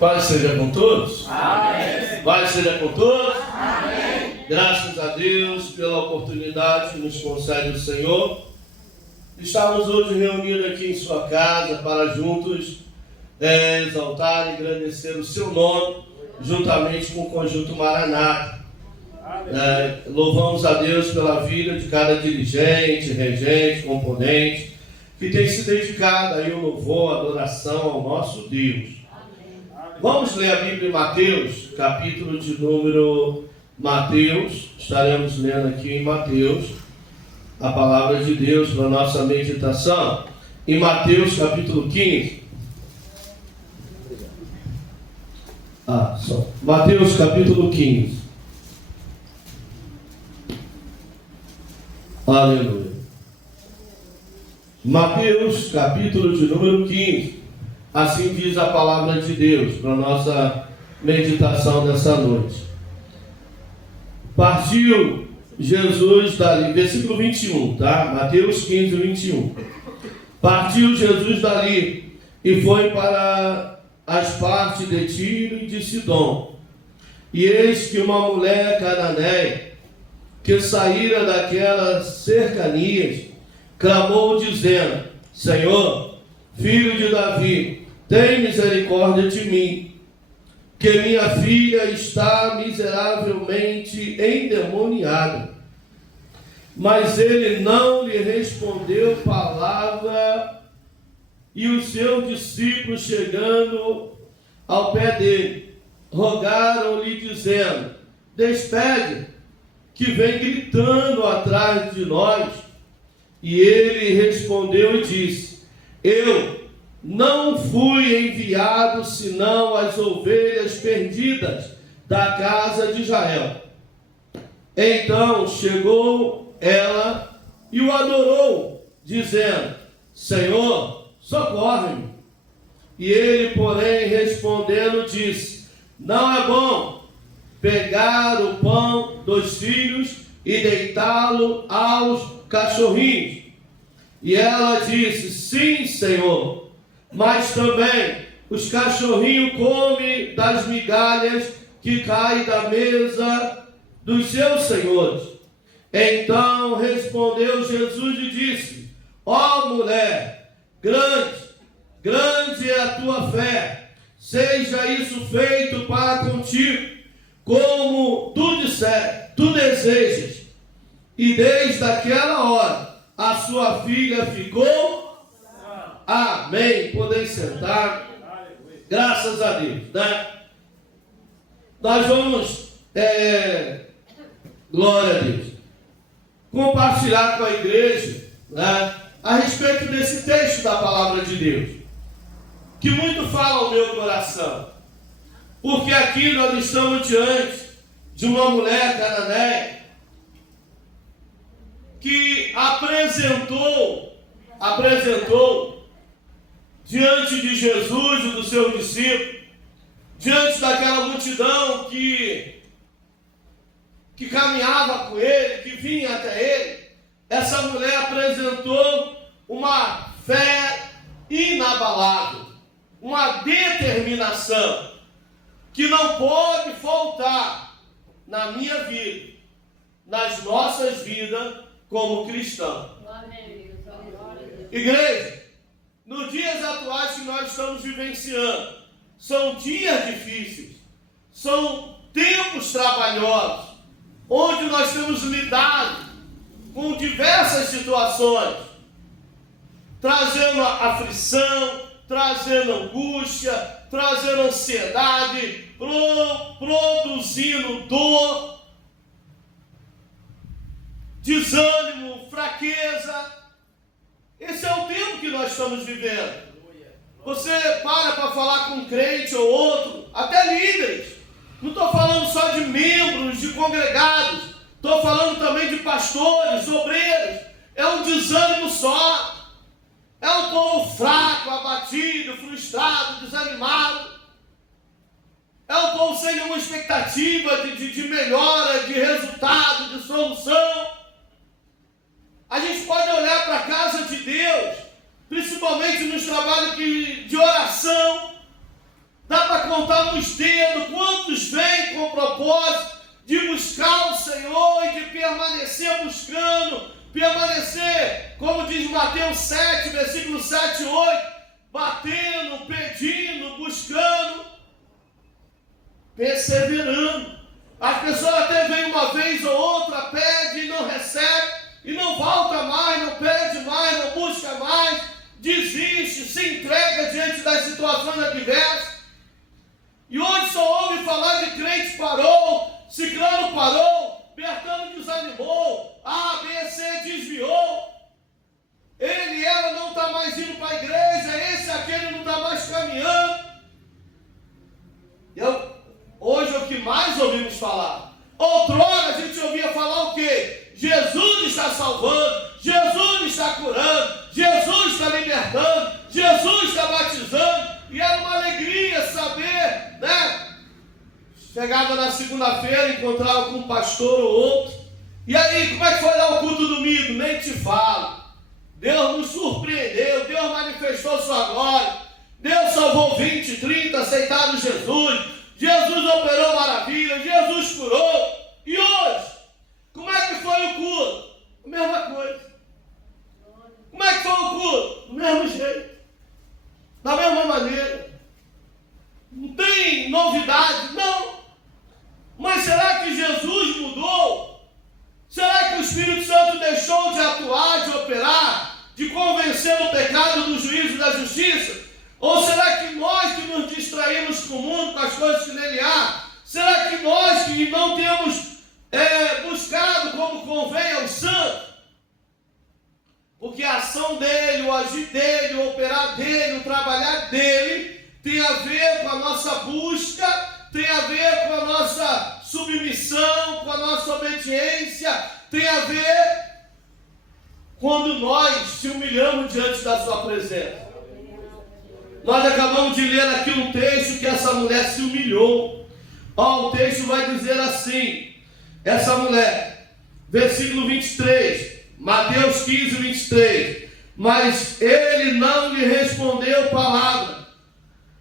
Paz seja com todos. Amém. Paz seja com todos. Amém. Graças a Deus pela oportunidade que nos concede o Senhor. Estamos hoje reunidos aqui em sua casa para juntos exaltar e engrandecer o seu nome, juntamente com o Conjunto Maranata. Louvamos a Deus pela vida de cada dirigente, regente, componente, que tem se dedicado aí ao louvor, à adoração ao nosso Deus. Vamos ler a Bíblia em Mateus, capítulo de número Mateus. Estaremos lendo aqui em Mateus a palavra de Deus para a nossa meditação. Em Mateus, capítulo 15. Mateus, capítulo 15. Aleluia. Mateus, capítulo de número 15. Assim diz a palavra de Deus para a nossa meditação dessa noite. Partiu Jesus dali, versículo 21, tá? Mateus 15, 21. Partiu Jesus dali e foi para as partes de Tiro e de Sidom. E eis que uma mulher cananeia, que saíra daquelas cercanias, clamou dizendo: Senhor, filho de Davi, tem misericórdia de mim, que minha filha está miseravelmente endemoniada. Mas ele não lhe respondeu palavra, e os seus discípulos, chegando ao pé dele, rogaram-lhe dizendo: despede, que vem gritando atrás de nós. E ele respondeu e disse: eu não fui enviado senão as ovelhas perdidas da casa de Israel. Então chegou ela e o adorou, dizendo: Senhor, socorre-me. E ele, porém, respondendo, disse: não é bom pegar o pão dos filhos e deitá-lo aos cachorrinhos. E ela disse: sim, Senhor, mas também os cachorrinhos comem das migalhas que caem da mesa dos seus senhores. Então respondeu Jesus e disse: ó mulher, grande é a tua fé, seja isso feito para contigo, como tu desejas. E desde aquela hora a sua filha ficou. Amém. Podem sentar. Graças a Deus, né? Nós vamos, glória a Deus, compartilhar com a igreja, né, a respeito desse texto da palavra de Deus, que muito fala ao meu coração. Porque aqui nós estamos diante de uma mulher cananeia que apresentou diante de Jesus e dos seus discípulos, diante daquela multidão que caminhava com ele, que vinha até ele. Essa mulher apresentou uma fé inabalável, uma determinação que não pode faltar na minha vida, nas nossas vidas como cristãos. Igreja, nos dias atuais que nós estamos vivenciando, são dias difíceis, são tempos trabalhosos, onde nós temos lidado com diversas situações, trazendo aflição, trazendo angústia, trazendo ansiedade, produzindo dor, desânimo, fraqueza. Esse é o tempo que nós estamos vivendo. Você para falar com um crente ou outro, até líderes. Não estou falando só de membros, de congregados. Estou falando também de pastores, obreiros. É um desânimo só. É um povo fraco, abatido, frustrado, desanimado. É um povo sem nenhuma expectativa de melhora, de resultado, de solução. A gente pode olhar para a casa de Deus, principalmente nos trabalhos de oração, dá para contar nos dedos quantos vêm com o propósito de buscar o Senhor e de permanecer buscando, permanecer, como diz Mateus 7, versículo 7 e 8, batendo, pedindo, buscando, perseverando. As pessoas até vêm uma vez ou outra, pede e não recebe, e não volta mais, não pede mais, não busca mais, desiste, se entrega diante das situações adversas. E hoje só ouve falar de crente parou, ciclano parou, Bertano desanimou, A, B, C desviou. Ele e ela não está mais indo para a igreja, esse, aquele não está mais caminhando. Hoje é o que mais ouvimos falar. Outrora a gente ouvia falar o quê? Jesus está salvando, Jesus está curando, Jesus está libertando, Jesus está batizando. E era uma alegria saber, né? Chegava na segunda-feira, encontrava com um pastor ou outro. E aí, como é que foi lá o culto domingo? Nem te falo. Deus nos surpreendeu, Deus manifestou sua glória. Deus salvou 20, 30, aceitaram Jesus. Jesus operou maravilha, Jesus curou. E hoje, como é que foi o culto? A mesma coisa. Como é que foi o culto? Do mesmo jeito. Da mesma maneira. Não tem novidade, não. Mas será que Jesus mudou? Será que o Espírito Santo deixou de atuar, de operar, de convencer o pecado do juízo e da justiça? Ou será que nós que nos distraímos com o mundo, com as coisas que nele há, será que nós que não temos buscado como convém ao santo? Porque a ação dele, o agir dele, o operar dele, o trabalhar dele, tem a ver com a nossa busca, tem a ver com a nossa submissão, com a nossa obediência, tem a ver quando nós se humilhamos diante da sua presença. Nós acabamos de ler aqui um texto que essa mulher se humilhou. O texto vai dizer assim, essa mulher, versículo 23, Mateus 15, 23, mas ele não lhe respondeu palavra.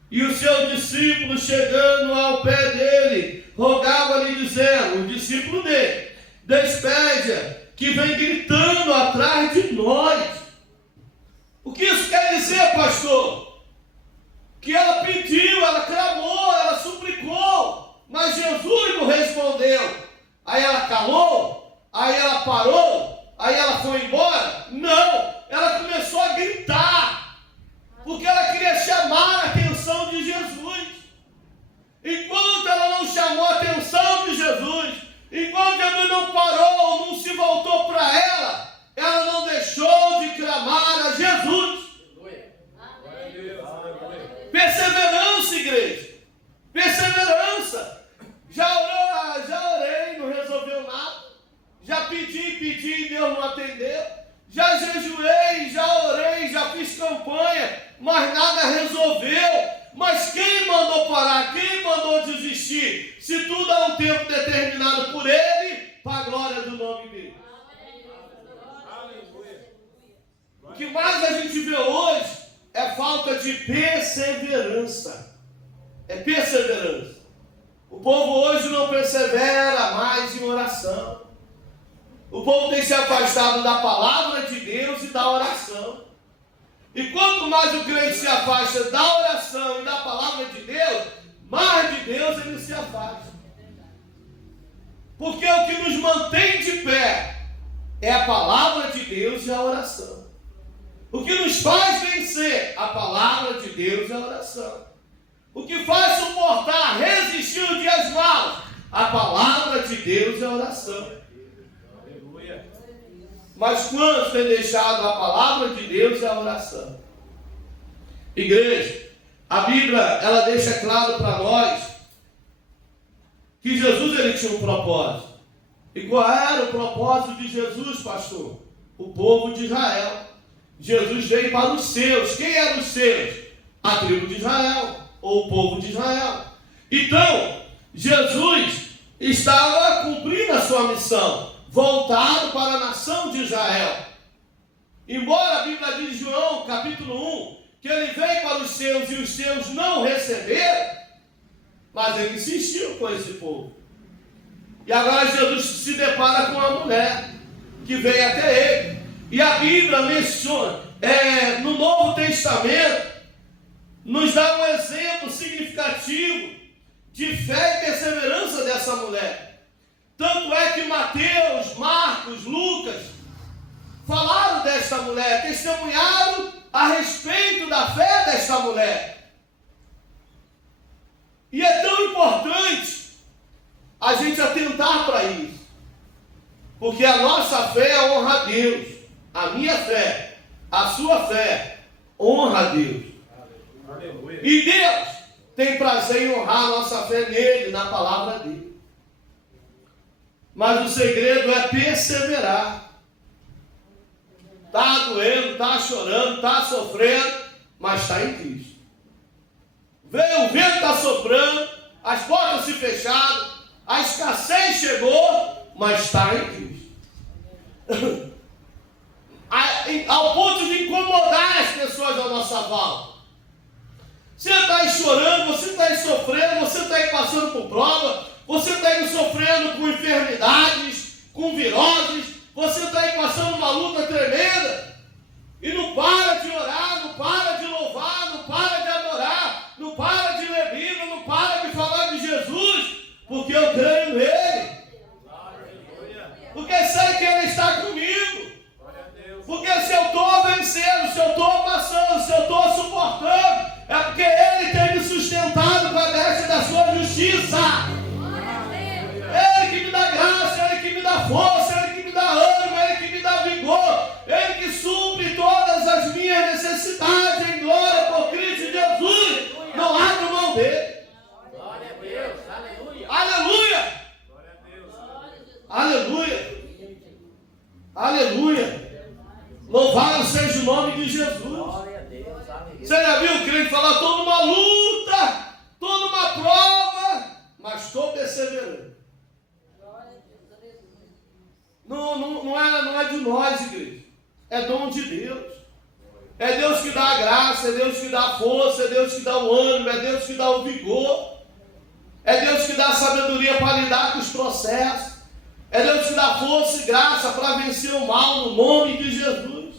E os seus discípulos, chegando ao pé dele, rogavam-lhe, dizendo, o discípulo dele, despede-a, que vem gritando atrás de nós. O que isso quer dizer, pastor? Que ela pediu, ela clamou, ela suplicou, mas Jesus não respondeu. Aí ela calou, aí ela parou, aí ela foi embora? Não, ela começou a gritar, porque ela queria chamar a atenção de Jesus. Enquanto ela não chamou a atenção de Jesus, enquanto Jesus não parou, não se voltou para ela não deixou de clamar a Jesus. Perseverança, igreja. Perseverança. Já orei, não resolveu nada. Já pedi, e Deus não atendeu. Já jejuei, já orei, já fiz campanha, mas nada resolveu. Mas quem mandou parar? Quem mandou desistir? Se tudo há um tempo determinado por Ele, para a glória do nome dele. O que mais a gente vê hoje é falta de perseverança. É perseverança. O povo hoje não persevera mais em oração. O povo tem se afastado da palavra de Deus e da oração. E quanto mais o crente se afasta da oração e da palavra de Deus, mais de Deus ele se afasta. Porque o que nos mantém de pé é a palavra de Deus e a oração. O que nos faz vencer a palavra de Deus e a oração. O que faz suportar, resistir os dias maus, a palavra de Deus e a oração. Mas quantos têm deixado a palavra de Deus e a oração? Igreja, a Bíblia, ela deixa claro para nós que Jesus, ele tinha um propósito. E qual era o propósito de Jesus, pastor? O povo de Israel. Jesus veio para os seus. Quem eram os seus? A tribo de Israel, ou o povo de Israel. Então, Jesus estava cumprindo a sua missão, voltado para a nação de Israel. Embora a Bíblia diz em João, capítulo 1, que ele veio para os seus e os seus não receberam, Mas ele insistiu com esse povo. E agora Jesus se depara com uma mulher que veio até ele. E a Bíblia menciona, no Novo Testamento, nos dá um exemplo significativo de fé e perseverança dessa mulher. Tanto é que Mateus, Marcos, Lucas falaram desta mulher, testemunharam a respeito da fé desta mulher. E é tão importante a gente atentar para isso, porque a nossa fé honra a Deus, a minha fé, a sua fé honra a Deus. Aleluia. E Deus tem prazer em honrar a nossa fé nele, na palavra dele. Mas o segredo é perseverar. Está doendo, está chorando, está sofrendo, mas está em Cristo. O vento está soprando, as portas se fecharam, a escassez chegou, mas está em Cristo. Ao ponto de incomodar as pessoas à nossa volta. Você está aí chorando, você está aí sofrendo, você está aí passando por prova, você está aí sofrendo com enfermidades, com viroses, você está aí passando uma luta tremenda e não para de orar, não para de louvar, não para de adorar, não para de ler Bíblia, não para de falar de Jesus, porque eu creio nele, porque sei que ele está comigo, porque se eu estou vencendo, se eu estou passando, se eu estou suportando, é porque ele tem me sustentado com a graça da sua justiça. Ele que me dá graça, ele que me dá força, ele que me dá ânimo, ele que me dá vigor, ele que supre todas as minhas necessidades em glória por Cristo Jesus. Não abro mão dele. Glória a Deus, aleluia. Aleluia. Glória a Deus. Aleluia. Aleluia. Louvado seja o nome de Jesus. Glória a Deus, aleluia. Você já viu o crente falar, estou numa luta, estou numa prova, mas estou perseverando. Não é de nós, igreja. É dom de Deus. É Deus que dá a graça, é Deus que dá a força, é Deus que dá o ânimo, é Deus que dá o vigor. É Deus que dá a sabedoria para lidar com os processos. É Deus que dá força e graça para vencer o mal no nome de Jesus.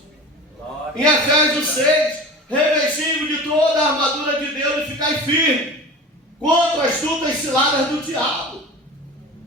Em Efésios 6, revestindo de toda a armadura de Deus e ficar firme contra as astutas ciladas do diabo.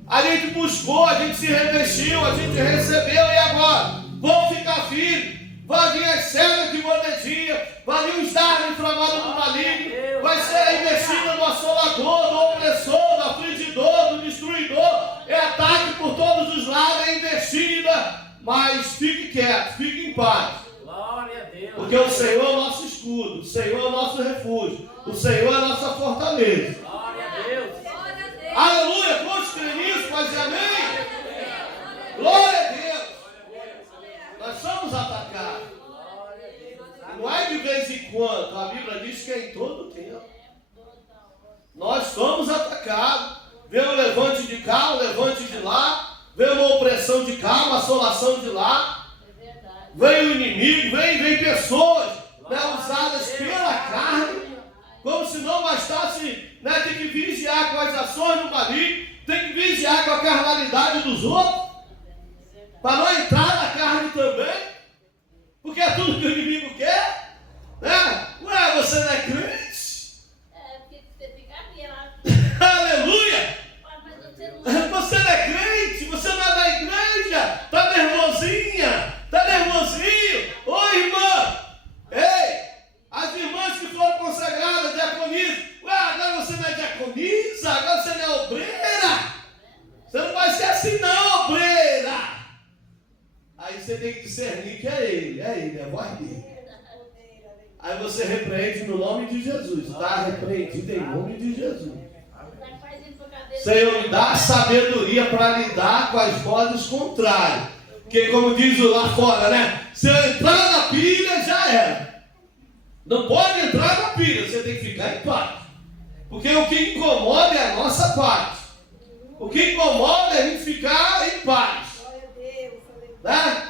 A gente buscou, a gente se revestiu, a gente recebeu e agora vamos ficar firmes. Vai vir as sedas de bandedia, vai vir os dardos inflamados do maligno, vai ser a investida do assolador, do opressor, do afligidor, do destruidor. É ataque por todos os lados, é investida, mas fique quieto, fique em paz. Glória a Deus. Porque o Senhor é o nosso escudo, o Senhor é o nosso refúgio, o Senhor é a nossa fortaleza. Glória a Deus. Aleluia, quantos creem nisso, pode dizer amém? Glória a Deus. Nós somos atacados. Não é de vez em quando, a Bíblia diz que é em todo o tempo. Nós somos atacados. Vem um levante de cá, um levante de lá, vem uma opressão de cá, uma assolação de lá. Vem o inimigo, vem pessoas, né, usadas pela carne, como se não bastasse, né, tem que vigiar com as ações do maligno, tem que vigiar com a carnalidade dos outros, para não entrar na carne também, porque é tudo que o inimigo quer, né? Ué, você não é crente? Porque você fica aqui, Aleluia! mas Você não é crente, você não é da igreja, está nervosinha, está nervosinho. Ô irmã, ei, as irmãs que foram consagradas, diaconisa, ué, agora você não é diaconisa, agora você não é obreira. Você não vai ser assim não, obreira. Aí você tem que discernir que é ele, é a voz dele. Aí você repreende no nome de Jesus, está repreendido em nome de Jesus. Senhor, me dá sabedoria para lidar com as vozes contrárias. Porque como diz lá fora, né? Se eu entrar na pilha, já era. Não pode entrar na pilha, você tem que ficar em paz. Porque o que incomoda é a nossa paz. O que incomoda é a gente ficar em paz. Né?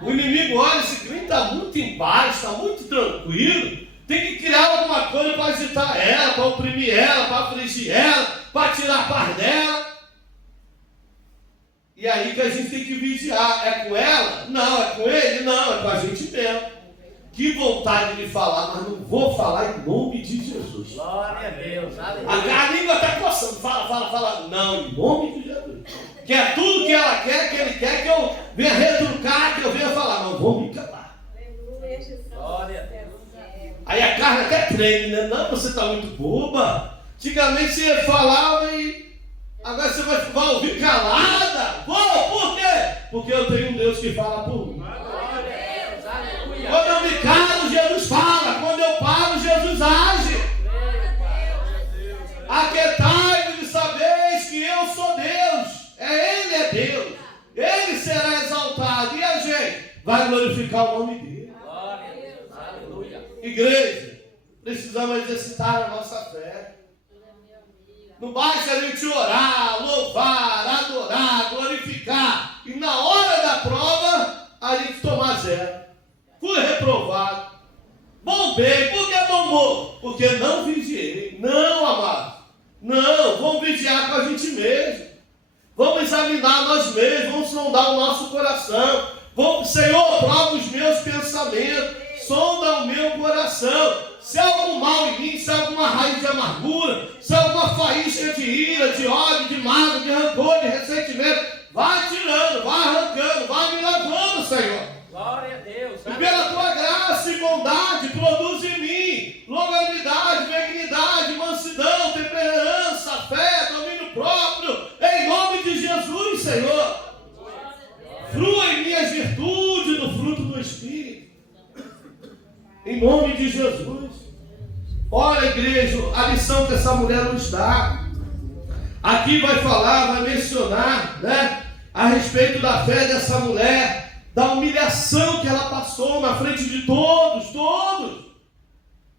O inimigo olha, esse crente está muito em paz, está muito tranquilo. tem que criar alguma coisa para agitar ela, para oprimir ela, para afligir ela, para tirar a paz dela. E aí que a gente tem que vigiar. É com ela? Não. É com ele? Não. É com a gente mesmo. Que vontade de falar, mas não vou falar em nome de Jesus. Glória a Deus. Aleluia. A língua está coçando. Fala. Não, em nome de Jesus. Que é tudo que ela quer, que ele quer, que eu venha retrucar, que eu venha falar. Não, vou me calar. Glória a Deus. Aí a carne até treme, né? Não, você está muito boba. Antigamente você falava e agora você vai ouvir calada. Por quê? Porque eu tenho um Deus que fala por mim. Quando eu me calo, Jesus fala. Quando eu paro, Jesus age. Aquietai-vos de sabeis que eu sou Deus. Ele é Deus. Ele será exaltado. E a gente vai glorificar o nome dele. Glória a Deus. Aleluia. Igreja, precisamos exercitar a nossa fé. Não basta a gente orar, louvar, adorar, glorificar. E na hora da prova, a gente tomar zero. Fui reprovado. Bombei. Por que bombou? Porque não vigiei. Não, amado. Não, vamos vigiar com a gente mesmo. Vamos examinar nós mesmos. Vamos sondar o nosso coração. Vamos, Senhor, prova os meus pensamentos. Sonda o meu coração. Se há algum mal em mim, se há alguma raiz de amargura, se há alguma faísca de ira, de ódio, de mágoa, de rancor, de ressentimento, vai tirando, vai arrancando, vai me lavando, Senhor. Glória a Deus. E pela tua graça e bondade, produz em mim longanimidade, benignidade, mansidão, temperança, fé, domínio próprio, em nome de Jesus, Senhor. Flua em mim as virtudes do fruto do Espírito, em nome de Jesus. Olha, igreja, a lição que essa mulher nos dá. Aqui vai falar, vai mencionar, né, a respeito da fé dessa mulher, da humilhação que ela passou na frente de todos.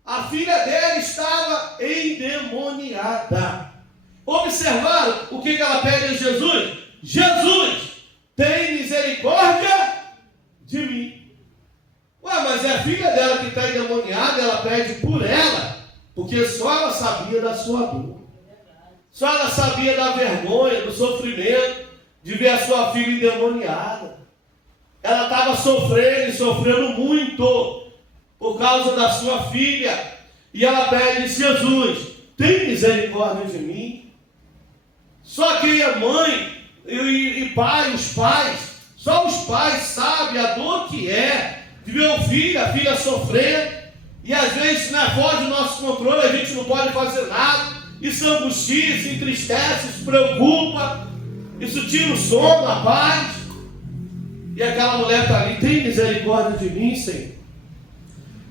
A filha dela estava endemoniada. Observaram o que ela pede a Jesus? Jesus, tem misericórdia de mim. Ué, mas é a filha dela que está endemoniada, ela pede por ela, porque só ela sabia da sua dor. Só ela sabia da vergonha, do sofrimento, de ver a sua filha endemoniada. Ela estava sofrendo muito, por causa da sua filha. E ela pede: Jesus, tem misericórdia de mim. Só quem é mãe e pai, os pais, só os pais sabem a dor que é de ver a filha sofrer. E às vezes, na voz do nosso controle, a gente não pode fazer nada. Isso angustia, isso entristece, isso preocupa. Isso tira o sono, a paz. E aquela mulher está ali: tem misericórdia de mim, Senhor.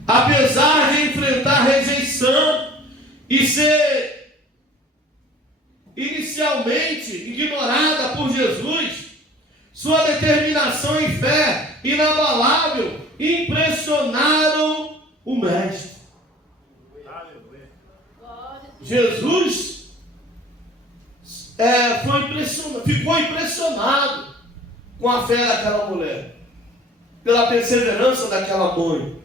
Apesar de enfrentar rejeição e ser inicialmente ignorada por Jesus, sua determinação e fé inabalável impressionaram o Mestre. Jesus ficou impressionado com a fé daquela mulher, pela perseverança daquela mãe.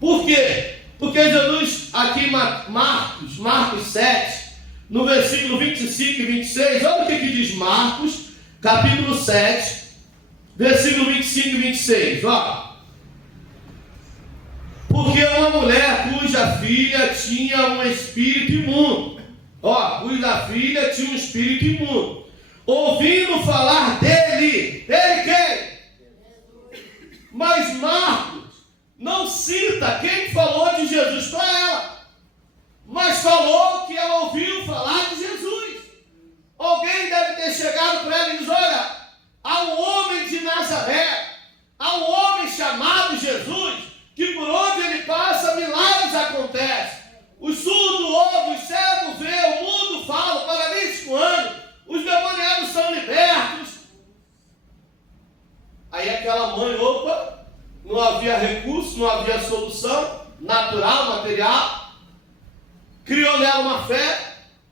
Por quê? Porque Jesus, aqui em Marcos 7, no versículo 25 e 26, olha o que diz Marcos, capítulo 7, versículo 25 e 26, ó. Porque uma mulher cuja filha tinha um espírito imundo, cuja filha tinha um espírito imundo, ouvindo falar dele quem? Mas Marcos não cita quem falou de Jesus para ela, mas falou que ela ouviu falar de Jesus. Alguém deve ter chegado para ela e diz: olha, há um homem de Nazaré, há um homem chamado Jesus, que por onde ele passa, milagres acontecem. Os surdos ouvem, os cegos vêem, o mundo fala, o paralítico anda, os demoniados são libertos. Aí aquela mãe, não havia recurso, não havia solução natural, material. Criou nela uma fé,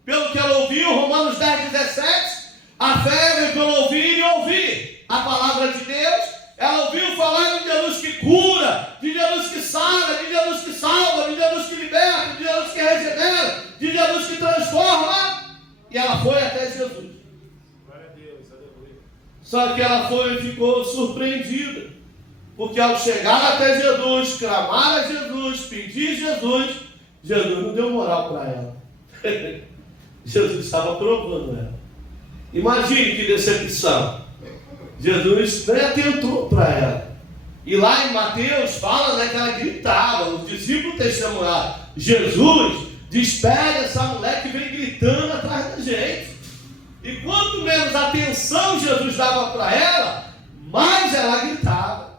pelo que ela ouviu, Romanos 10, 17. A fé vem pelo ouvir e ouvir a palavra de Deus. Ela ouviu falar de Jesus que cura, de Jesus que sara, de Jesus que salva, de Jesus de Jesus que transforma, e ela foi até Jesus. Glória a Deus, aleluia. Só que ela ficou surpreendida, porque ao chegar até Jesus, clamar a Jesus, pedir Jesus, Jesus não deu moral para ela. Jesus estava provando ela. Imagine que decepção. Jesus nem atentou para ela. E lá em Mateus fala, né, que ela gritava, os discípulos testemunharam: Jesus, despede essa mulher que vem gritando atrás da gente. E quanto menos atenção Jesus dava para ela, mais ela gritava.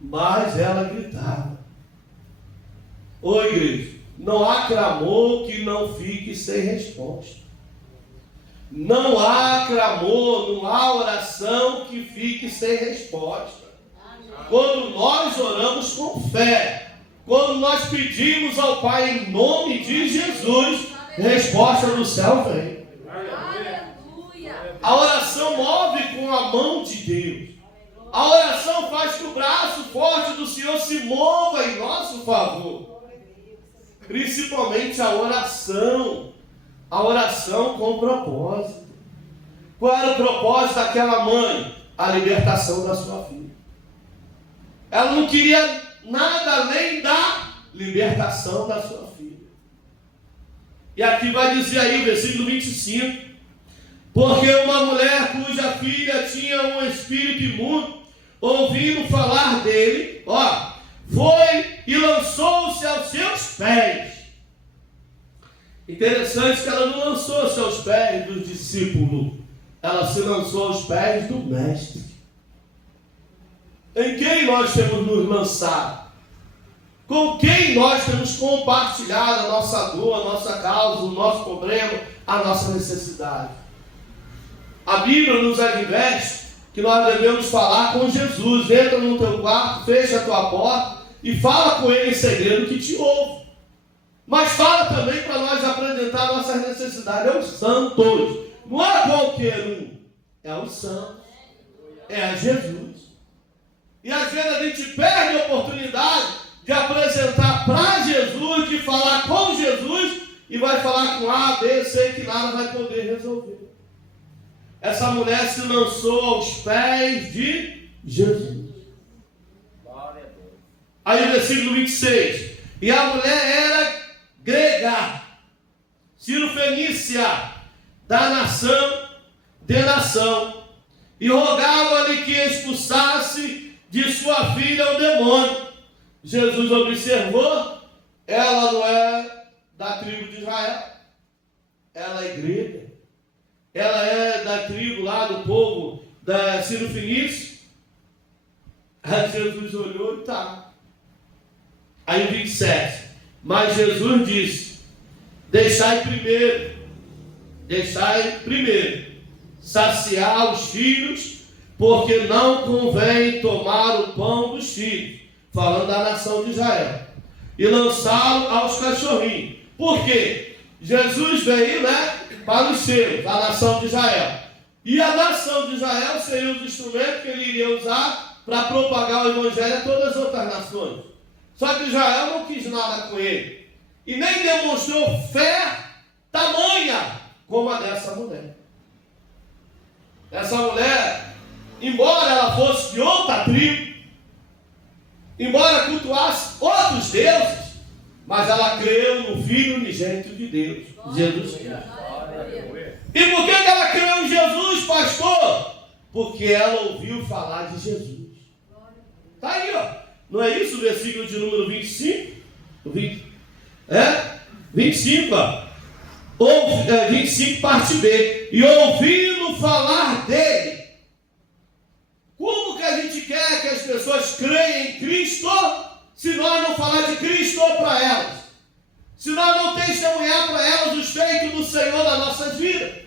Mais ela gritava. Ô igreja, não há clamor que não fique sem resposta. Não há clamor, não há oração que fique sem resposta. Quando nós oramos com fé, quando nós pedimos ao Pai em nome de Jesus, resposta do céu vem. A oração move com a mão de Deus. A oração faz que o braço forte do Senhor se mova em nosso favor. Principalmente a oração com propósito. Qual era o propósito daquela mãe? A libertação da sua filha. Ela não queria nada além da libertação da sua filha. E aqui vai dizer aí, versículo 25: porque uma mulher cuja filha tinha um espírito imundo, ouvindo falar dele, foi e lançou-se aos seus pés. Interessante que ela não lançou-se aos pés do discípulo, ela se lançou aos pés do mestre. Em quem nós temos nos lançado? Com quem nós temos compartilhado a nossa dor, a nossa causa, o nosso problema, a nossa necessidade? A Bíblia nos adverte que nós devemos falar com Jesus. Entra no teu quarto, fecha a tua porta e fala com Ele em segredo que te ouve. Mas fala também para nós apresentar nossas necessidades aos santos. Não é qualquer um, é o santo, é a Jesus. E às vezes a gente perde a oportunidade de apresentar para Jesus, de falar com Jesus, e vai falar com A, B, C, que nada vai poder resolver. Essa mulher se lançou aos pés de Jesus. Aí o versículo 26. E a mulher era grega, cirofenícia, da nação, de nação, e rogava-lhe que expulsasse de sua filha o demônio. Jesus observou, ela não é da tribo de Israel, ela é grega, ela é da tribo lá do povo da Cirofenícia. Aí Jesus olhou e tá. Aí o 27, mas Jesus disse: deixai primeiro saciar os filhos, porque não convém tomar o pão dos filhos, falando da nação de Israel, e lançá-lo aos cachorrinhos. Por quê? Jesus veio, para os seus, a nação de Israel. E a nação de Israel seria os instrumentos que ele iria usar para propagar o evangelho a todas as outras nações. Só que Israel não quis nada com ele. E nem demonstrou fé tamanha como a dessa mulher. Essa mulher, embora ela fosse de outra tribo, embora cultuasse outros deuses, mas ela creu no Filho unigênito de Deus, Jesus Cristo. E por que ela creu em Jesus, pastor? Porque ela ouviu falar de Jesus. Está aí, não é isso o versículo de número 25? 25, 25, parte B. E ouvindo falar dele. Como que a gente quer que as pessoas creiam em Cristo se nós não falar de Cristo para elas? Se nós não testemunhar para elas os feitos do Senhor nas nossas vidas?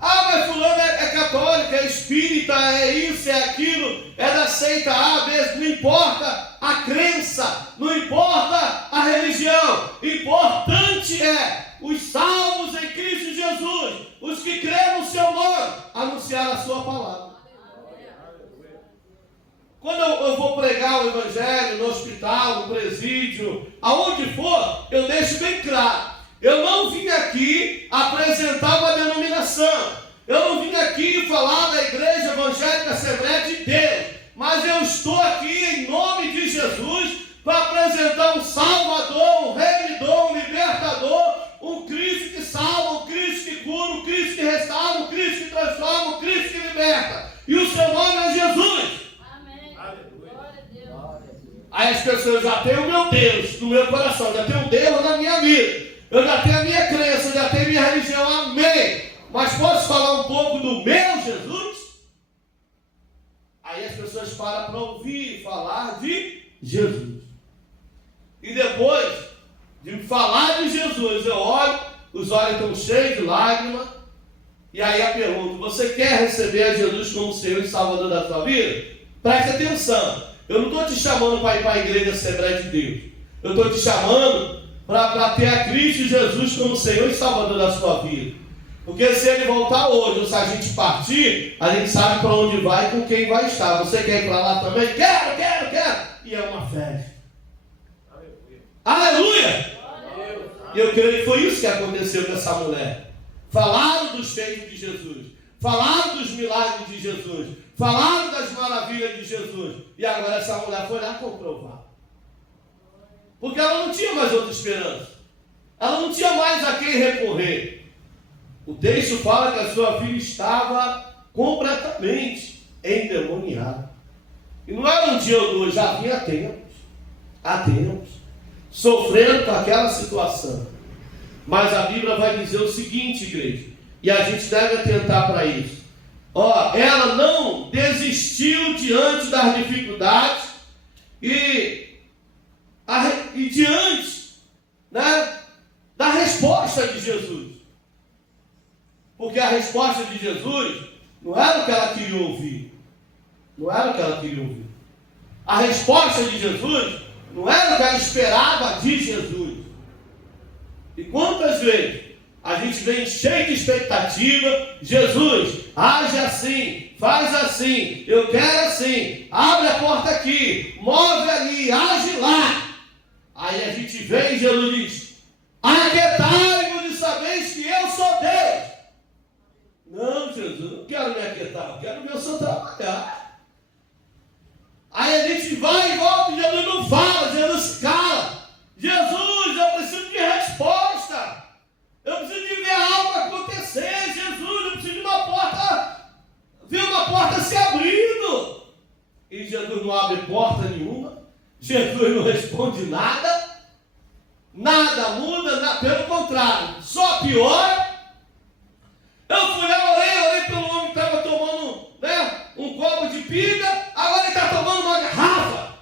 Mas fulano é católico, é espírita, é isso, é aquilo, é da seita A, B, não importa a crença, não importa a religião, importante é os salvos em Cristo Jesus, os que creem no seu nome, anunciar a sua palavra. Quando eu vou pregar o evangelho no hospital, no presídio, aonde for, eu deixo bem claro. Eu não vim aqui apresentar uma denominação. Eu não vim aqui falar da Igreja Evangélica Assembleia de Deus. Mas eu estou aqui em nome de Jesus para apresentar um Salvador, um Remidor, um Libertador, um Cristo que salva, um Cristo que cura, um Cristo que restaura, um Cristo que transforma, um Cristo que liberta. E o seu nome é Jesus. Amém. Aleluia. Glória a Deus. Glória a Deus. Aí as pessoas já têm o meu Deus no meu coração, já tem um Deus na minha vida. Eu já tenho a minha crença, eu já tenho a minha religião, amém. Mas posso falar um pouco do meu Jesus? Aí as pessoas param para ouvir falar de Jesus. E depois de falar de Jesus, eu olho, os olhos estão cheios de lágrimas. E aí eu pergunto, você quer receber a Jesus como Senhor e Salvador da sua vida? Preste atenção. Eu não estou te chamando para ir para a igreja Assembleia de Deus. Eu estou te chamando para ter a Cristo Jesus como Senhor e Salvador da sua vida. Porque se ele voltar hoje, ou se a gente partir, a gente sabe para onde vai e com quem vai estar. Você quer ir para lá também? Quero. E é uma festa. Aleluia! E eu creio que foi isso que aconteceu com essa mulher. Falaram dos feitos de Jesus. Falaram dos milagres de Jesus. Falaram das maravilhas de Jesus. E agora essa mulher foi lá comprovar. Porque ela não tinha mais outra esperança. Ela não tinha mais a quem recorrer. O texto fala que a sua filha estava completamente endemoniada. E não era um dia ou dois, já vinha há tempos, sofrendo com aquela situação. Mas a Bíblia vai dizer o seguinte, igreja, e a gente deve atentar para isso. Ela não desistiu diante das dificuldades e diante, né, da resposta de Jesus. Porque a resposta de Jesus não era o que ela queria ouvir. A resposta de Jesus não era o que ela esperava de Jesus. E quantas vezes a gente vem cheio de expectativa, Jesus, age assim, faz assim, eu quero assim, abre a porta aqui, move ali, age lá. Aí a gente vem e Jesus diz, aquietai-vos e sabeis que eu sou Deus. Não, Jesus, eu não quero me aquietar, eu quero ver o Senhor trabalhar. Aí a gente vai e volta e Jesus não fala, Jesus se cala. Jesus, eu preciso de resposta. Eu preciso de ver algo acontecer, Jesus, eu preciso de uma porta, ver uma porta se abrindo. E Jesus não abre porta nenhuma, Jesus não responde nada, nada muda, pelo contrário, só piora. Eu fui lá, orei pelo homem que estava tomando, né, um copo de pinga, agora ele está tomando uma garrafa.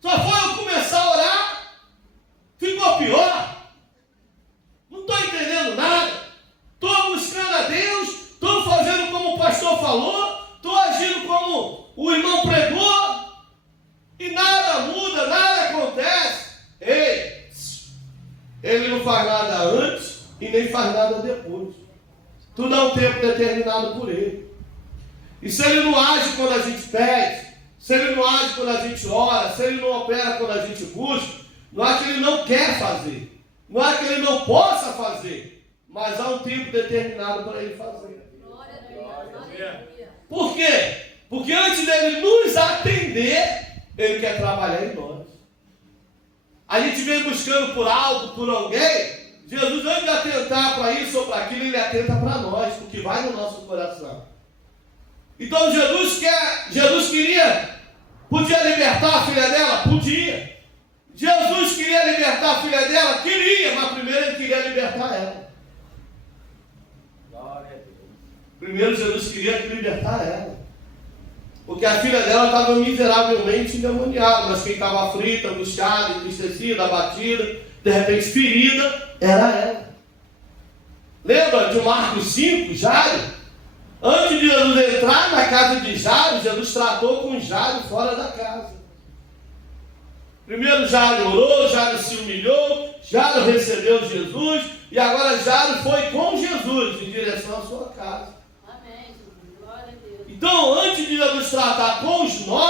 Só foi eu começar a orar, ficou pior. Não estou entendendo nada. Estou buscando a Deus, estou fazendo como o pastor falou, estou agindo como o irmão pregou, e nada muda, nada acontece. Ei, ele não faz nada antes e nem faz nada depois. Tudo há um tempo determinado por ele. E se ele não age quando a gente pede, se ele não age quando a gente ora, se ele não opera quando a gente busca, não é que ele não quer fazer, não é que ele não possa fazer, mas há um tempo determinado para ele fazer. Glória a Deus. Aleluia. Por quê? Porque antes dele nos atender, ele quer trabalhar em nós. A gente vem buscando por algo, por alguém. Jesus, antes de atentar para isso ou para aquilo, ele atenta para nós, porque vai no nosso coração. Então Jesus podia libertar a filha dela? Podia. Jesus queria libertar a filha dela? Queria, mas primeiro ele queria libertar ela. Glória a Deus. Primeiro Jesus queria libertar ela. Porque a filha dela estava miseravelmente endemoniada, mas quem estava aflita, angustiada, entristecida, abatida, de repente ferida, era ela. Lembra de Marcos 5, Jairo? Antes de Jesus entrar na casa de Jairo, Jesus tratou com Jairo fora da casa. Primeiro Jairo orou, Jairo se humilhou, Jairo recebeu Jesus, e agora Jairo foi com Jesus em direção à sua casa. Amém. Glória a Deus. Então, antes de Jesus tratar com os nossos,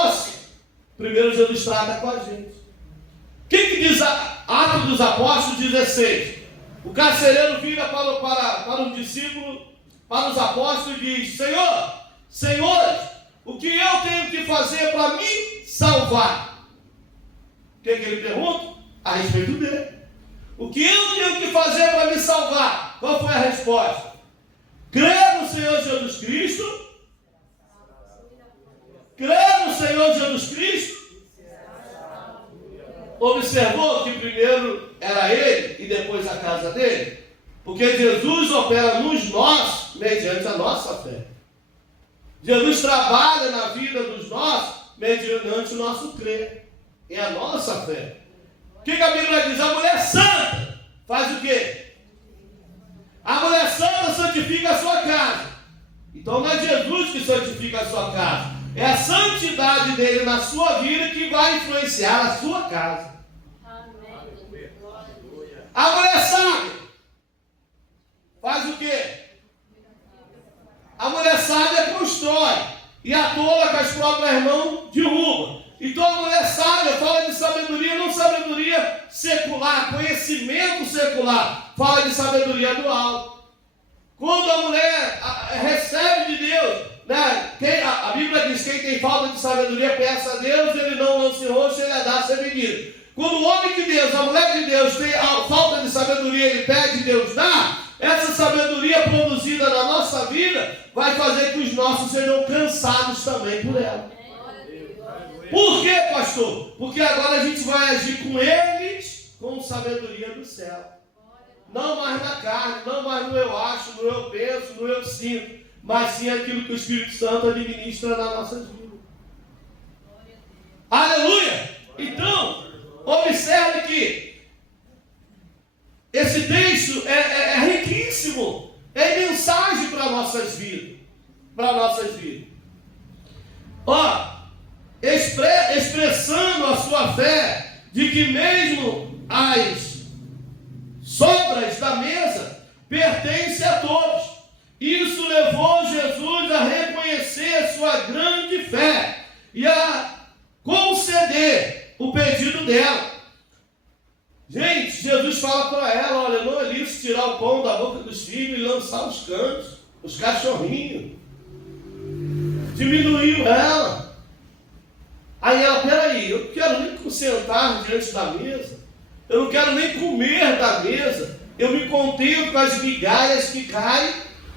primeiro Jesus trata com a gente. O que diz Atos dos Apóstolos 16? O carcereiro vira para um discípulo, para os apóstolos e diz: Senhores, o que eu tenho que fazer para me salvar? O que ele pergunta? A respeito dele. O que eu tenho que fazer para me salvar? Qual foi a resposta? Crer no Senhor Jesus Cristo. Crer no Senhor Jesus Cristo. Observou que primeiro era ele e depois a casa dele? Porque Jesus opera nos nós mediante a nossa fé. Jesus trabalha na vida dos nossos mediante o nosso crer. É a nossa fé. O que a Bíblia diz? A mulher santa faz o quê? A mulher santa santifica a sua casa. Então não é Jesus que santifica a sua casa. É a santidade dele na sua vida que vai influenciar a sua casa. Amém. A mulher sábia faz o quê? A mulher sábia constrói. E a tola com as próprias mãos derruba. Então a mulher sábia fala de sabedoria, não sabedoria secular, conhecimento secular. Fala de sabedoria do alto. Quando a mulher recebe de Deus, né? A Bíblia diz: quem tem falta de sabedoria, peça a Deus, ele não lança em rosto, ele a dá sem medida. Quando o homem de Deus, a mulher de Deus tem a falta de sabedoria, ele pede, Deus dá. Essa sabedoria produzida na nossa vida vai fazer que os nossos sejam cansados também por ela. Por quê, pastor? Porque agora a gente vai agir com eles com sabedoria do céu. Não mais na carne, não mais no eu acho, no eu penso, no eu sinto, mas sim aquilo que o Espírito Santo administra nas nossas vidas. Aleluia! Então, observe que esse texto é riquíssimo, é mensagem para nossas vidas. Para nossas vidas. Expressando a sua fé de que mesmo as sobras da mesa pertencem a todos. Isso levou Jesus a reconhecer sua grande fé e a conceder o pedido dela. Gente, Jesus fala para ela: olha, não é lícito tirar o pão da boca dos filhos e lançar os cães, os cachorrinhos. Diminuiu ela. Aí ela: peraí, eu não quero nem sentar diante da mesa, eu não quero nem comer da mesa, eu me contento com as migalhas que caem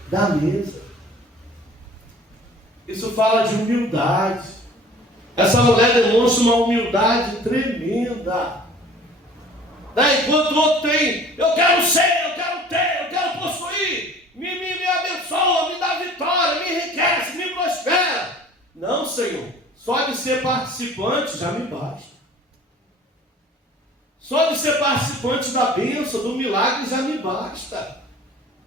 da mesa. Isso fala de humildade. Essa mulher demonstra uma humildade tremenda. Enquanto o outro tem: eu quero ser, eu quero ter, eu quero possuir, me abençoa, me dá vitória, me enriquece, me prospera. Não, Senhor, só de ser participante já me basta. Só de ser participante da bênção, do milagre já me basta.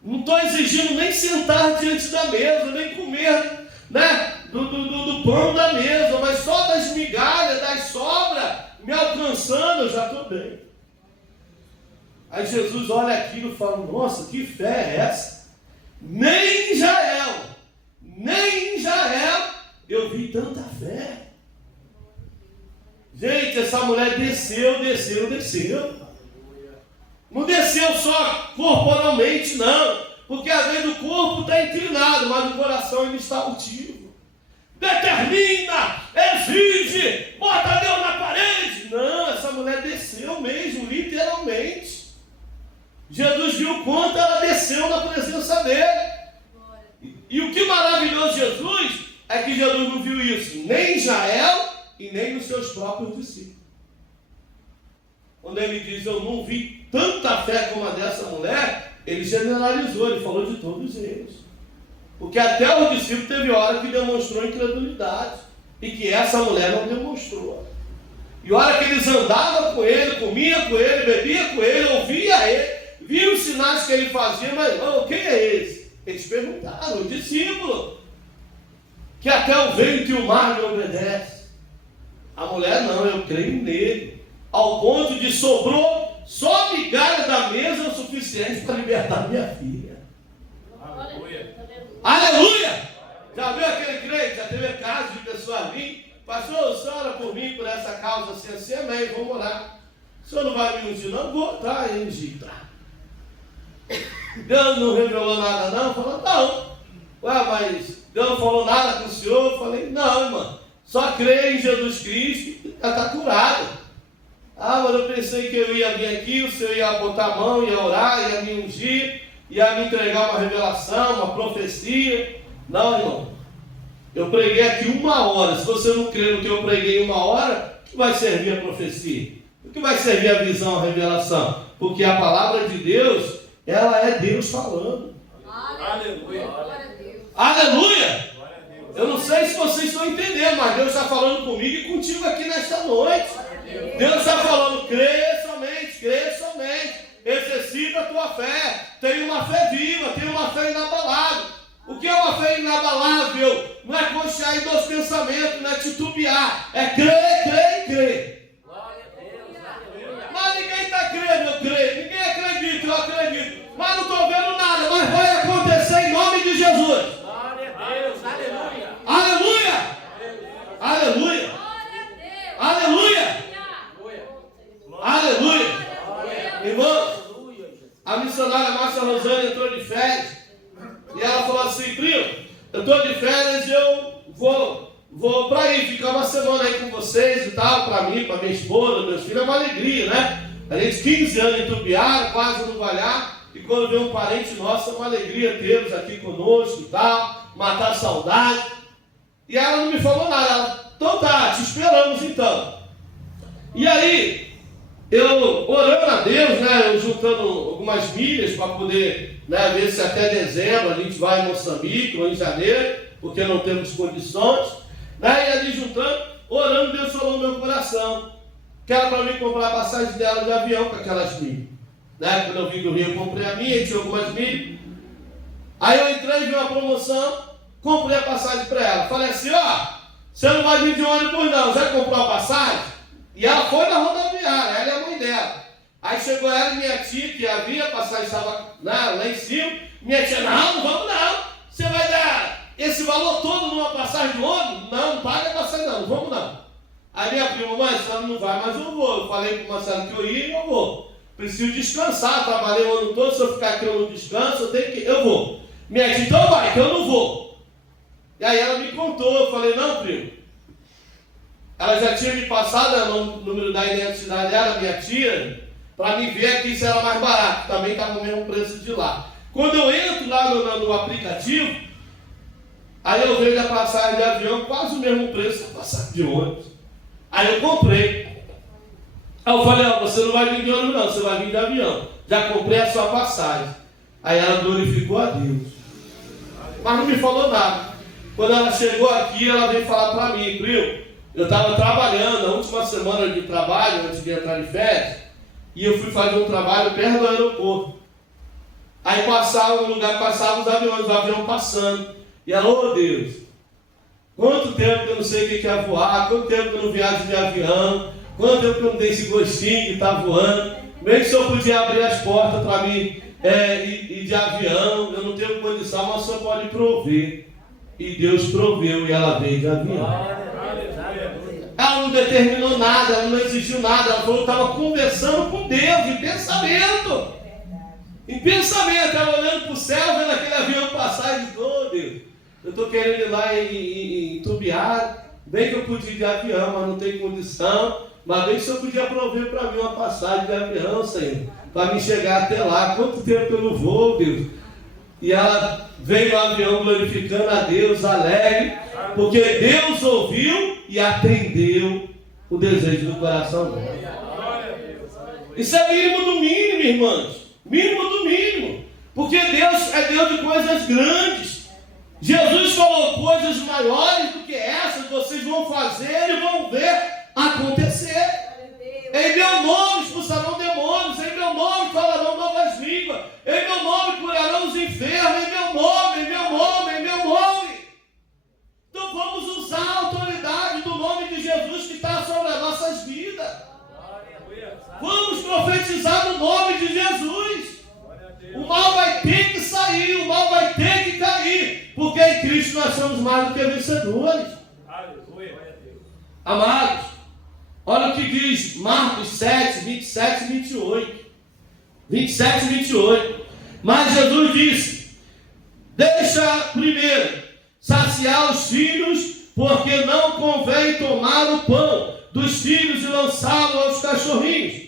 Não estou exigindo nem sentar diante da mesa, nem comer, né, do pão da mesa, mas só das migalhas, das sobras, me alcançando, eu já estou bem. Aí Jesus olha aquilo e fala: nossa, que fé é essa? Nem em Israel eu vi tanta fé. Gente, essa mulher desceu. Não desceu só corporalmente, não. Porque às vezes o corpo está inclinado, mas o coração ainda está altivo. Determina, exige, bota Deus na parede. Não, essa mulher desceu mesmo, literalmente. Jesus viu o quanto ela desceu na presença dele. E o que maravilhoso Jesus é que Jesus não viu isso nem em Israel e nem nos seus próprios discípulos. Quando ele diz: eu não vi tanta fé como a dessa mulher, ele generalizou, ele falou de todos eles. Porque até os discípulos teve hora que demonstrou incredulidade, e que essa mulher não demonstrou. E hora que eles andavam com ele, comia com ele, bebia com ele, ouvia ele, via os sinais que ele fazia, mas quem é esse? Eles perguntaram: o discípulo, que até o vento e o mar lhe obedece. A mulher: não, eu creio nele, ao ponto de sobrou só migalha da mesa o suficiente para libertar minha filha. Aleluia. Aleluia! Já viu aquele crente? Já teve casos de pessoas vir pastor, o senhor ora por mim, por essa causa assim, amém, vamos orar. O senhor não vai me ungir, não? Vou, tá, ungir, tá. Deus não revelou nada, não? Falou, não. Ué, mas Deus não falou nada com o senhor? Eu falei, não, irmão. Só creia em Jesus Cristo e já está curado. Ah, mas eu pensei que eu ia vir aqui, o senhor ia botar a mão, ia orar, ia me ungir, ia me entregar uma revelação, uma profecia. Não, irmão. Eu preguei aqui 1 hora. Se você não crê no que eu preguei em 1 hora, o que vai servir a profecia? O que vai servir a visão, a revelação? Porque a palavra de Deus, ela é Deus falando. Aleluia. Aleluia! Eu não sei se vocês estão entendendo, mas Deus está falando comigo e contigo aqui nesta noite. Deus está falando, crê somente, exercita a tua fé, tem uma fé viva, tem uma fé inabalável. O que é uma fé inabalável? Não é confiar em 2 pensamentos, não é titubear, é crer. Glória a Deus. Aleluia. Mas ninguém está crendo, eu creio, ninguém acredita, eu acredito, mas não estou vendo nada, mas vai acontecer em nome de Jesus. Glória a Deus. Aleluia. Aleluia! Aleluia! Aleluia! Aleluia! Irmão, a missionária Márcia Rosane entrou de férias e ela falou assim, primo, eu estou de férias e eu vou para aí, ficar uma semana aí com vocês e tal, para mim, para minha esposa, meus filhos, é uma alegria, né? A gente 15 anos em Tubiara, quase no Valhar, e quando vem um parente nosso, é uma alegria tê-los aqui conosco e tal, matar a saudade. E ela não me falou nada, ela, então tá, te esperamos então. E aí, eu orando a Deus, né, eu juntando algumas milhas para poder, né, ver se até dezembro a gente vai em Moçambique ou em janeiro, porque não temos condições, né, e ali juntando, orando, Deus falou no meu coração, que era para mim comprar a passagem dela de avião com aquelas milhas, né, quando eu vim do Rio eu comprei a minha, tinha algumas milhas, aí eu entrei, vi uma promoção, comprei a passagem para ela, falei assim, ó, você não vai vir de ônibus não, já comprou a passagem? E ela foi na rodoviária, ela e a mãe dela. Aí chegou ela e minha tia, que havia, a passagem estava lá em cima. Minha tia, não vamos não. Você vai dar esse valor todo numa passagem de ônibus? Não paga a passagem não vamos não. Aí minha prima, mãe, a senhora não vai, mas eu vou. Eu falei para o Marcelo que eu ia e eu vou. Preciso descansar, trabalhei o ano todo, se eu ficar aqui eu não descanso, eu vou. Minha tia, então vai, que eu não vou. E aí ela me contou, eu falei, não, primo. Ela já tinha me passado o número da identidade dela, minha tia, para me ver que isso era mais barato, também estava o mesmo preço de lá. Quando eu entro lá no aplicativo, aí eu vejo a passagem de avião quase o mesmo preço da passagem de ônibus. Aí eu comprei. Aí eu falei, ó, você não vai vir de ônibus não, você vai vir de avião. Já comprei a sua passagem. Aí ela glorificou a Deus. Mas não me falou nada. Quando ela chegou aqui, ela veio falar para mim, primo, eu estava trabalhando, na última semana de trabalho, antes de entrar de férias, e eu fui fazer um trabalho perto do aeroporto. Aí passava no lugar, passavam os aviões, o avião passando. E ela, oh Deus, quanto tempo que eu não sei o que é voar, quanto tempo que eu não viajo de avião, quanto tempo que eu não tenho esse gostinho de estar voando. Mesmo que o senhor podia abrir as portas para mim ir de avião, eu não tenho condição, mas o senhor pode prover. E Deus proveu e ela veio de avião. Ela não determinou nada, ela não exigiu nada, ela falou que estava conversando com Deus, em pensamento. Em pensamento, ela olhando para o céu, vendo aquele avião passar e disse, oh Deus, eu estou querendo ir lá em Tubiara, bem que eu podia ir de avião, mas não tenho condição, mas bem que o senhor podia prover para mim uma passagem de avião, Senhor, para me chegar até lá, quanto tempo eu não vou, Deus? E ela veio no avião glorificando a Deus, alegre, porque Deus ouviu e atendeu o desejo do coração dela. Isso é mínimo do mínimo, irmãos. Mínimo do mínimo. Porque Deus é Deus de coisas grandes. Jesus falou coisas maiores do que essas, vocês vão fazer e vão ver acontecer. Em meu nome expulsarão demônios, em meu nome falarão novas línguas, em meu nome curarão os enfermos, em meu nome, em meu nome, em meu nome. Então vamos usar a autoridade do nome de Jesus que está sobre as nossas vidas. Vamos profetizar no nome de Jesus. O mal vai ter que sair, o mal vai ter que cair, porque em Cristo nós somos mais do que vencedores. Amados, olha o que diz Marcos 7, 27 e 28. 27 e 28. Mas Jesus disse: deixa primeiro saciar os filhos, porque não convém tomar o pão dos filhos e lançá-lo aos cachorrinhos.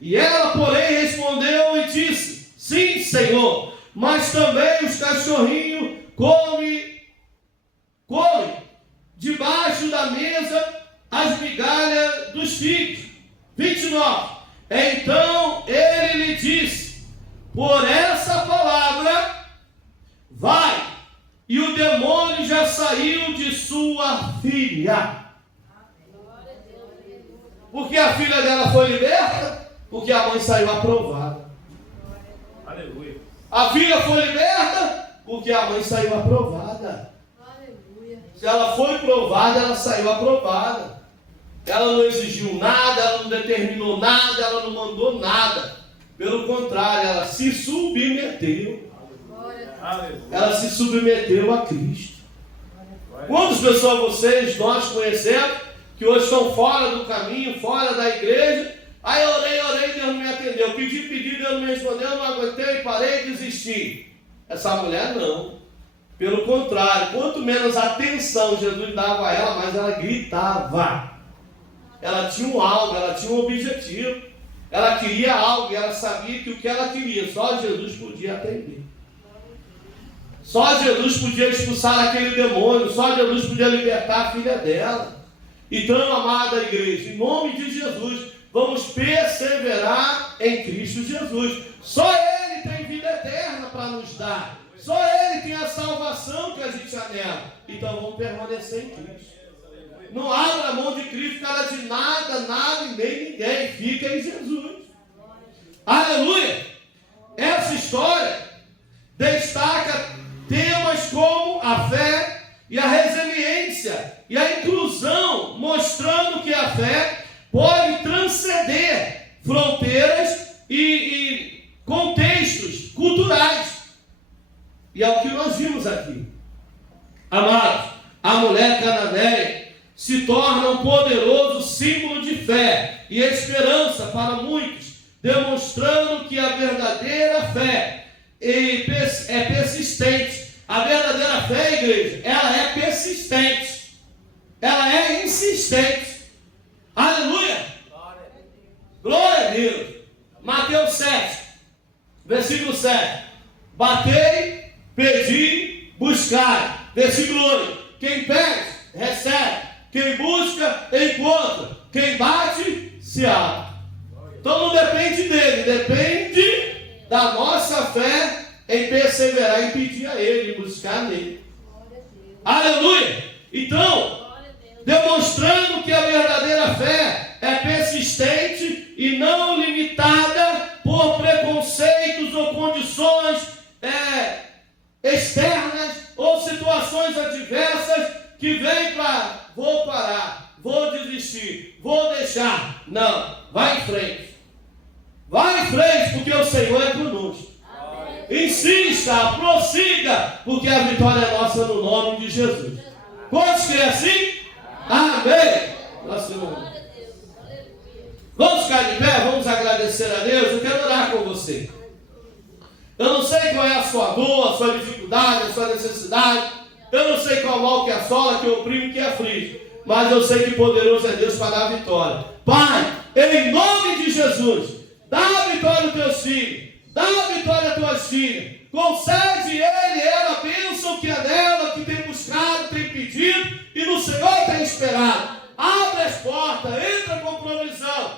E ela, porém, respondeu e disse: sim, Senhor, mas também os cachorrinhos comem debaixo da mesa as migalhas dos filhos. 29. Então ele lhe disse: por essa palavra, vai, e o demônio já saiu de sua filha. Porque a filha dela foi liberta? Porque a mãe saiu aprovada. Aleluia. A filha foi liberta? Porque a mãe saiu aprovada. Se ela foi provada, ela saiu aprovada. Ela não exigiu nada, ela não determinou nada, ela não mandou nada. Pelo contrário, ela se submeteu. Ela se submeteu a Cristo. Quantas pessoas nós conhecemos, que hoje estão fora do caminho, fora da igreja? Aí eu orei, Deus não me atendeu. Pedi, Deus não me respondeu, não aguentei, parei e desisti. Essa mulher não. Pelo contrário, quanto menos atenção Jesus dava a ela, mais ela gritava. Ela tinha um alvo, ela tinha um objetivo. Ela queria algo e ela sabia que o que ela queria, só Jesus podia atender. Só Jesus podia expulsar aquele demônio, só Jesus podia libertar a filha dela. Então, amada igreja, em nome de Jesus, vamos perseverar em Cristo Jesus. Só Ele tem vida eterna para nos dar. Só Ele tem a salvação que a gente anela. Então vamos permanecer em Cristo. Não abra a mão de Cristo, cara, de nada e nem ninguém. Fica em Jesus. Aleluia! Essa história destaca temas como a fé e a resiliência e a inclusão, mostrando que a fé pode transcender fronteiras e contextos culturais. E é o que nós vimos aqui. Amados, a mulher cananeia se torna um poderoso símbolo de fé e esperança para muitos, demonstrando que a verdadeira fé é persistente. A verdadeira fé, igreja, ela é persistente. Ela é insistente. Aleluia! Glória a Deus. Mateus 7, versículo 7. Batei, pedi, buscai. Versículo 8. Quem pede, recebe. Quem busca, encontra. Quem bate, se abre. Então não depende dele, depende da nossa fé em perseverar, em pedir a Ele, em buscar nele. Aleluia! Então, demonstrando que a verdadeira fé é persistente e não limitada por preconceitos ou condições externas ou situações adversas que vêm para vou parar, vou desistir, vou deixar. Não, vai em frente. Vai em frente, porque o Senhor é conosco. Insista, prossiga, porque a vitória é nossa no nome de Jesus. Quantos que é assim? Amém. Vamos ficar de pé, vamos agradecer a Deus. Eu quero orar com você. Eu não sei qual é a sua dor, a sua dificuldade, a sua necessidade. Eu não sei qual mal que assola, que oprime, que aflige. Mas eu sei que poderoso é Deus para dar a vitória. Pai, em nome de Jesus, dá a vitória aos teus filhos. Dá a vitória às tuas filhas. Concede ela a bênção que é dela, que tem buscado, tem pedido e no Senhor tem esperado. Abre as portas, entra com provisão.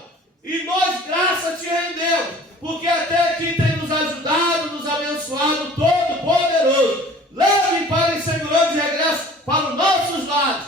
E nós, graça, te rendemos, porque até aqui tem nos ajudado, nos abençoado, todo poderoso. Leve para em segurança de regresso para os nossos lares.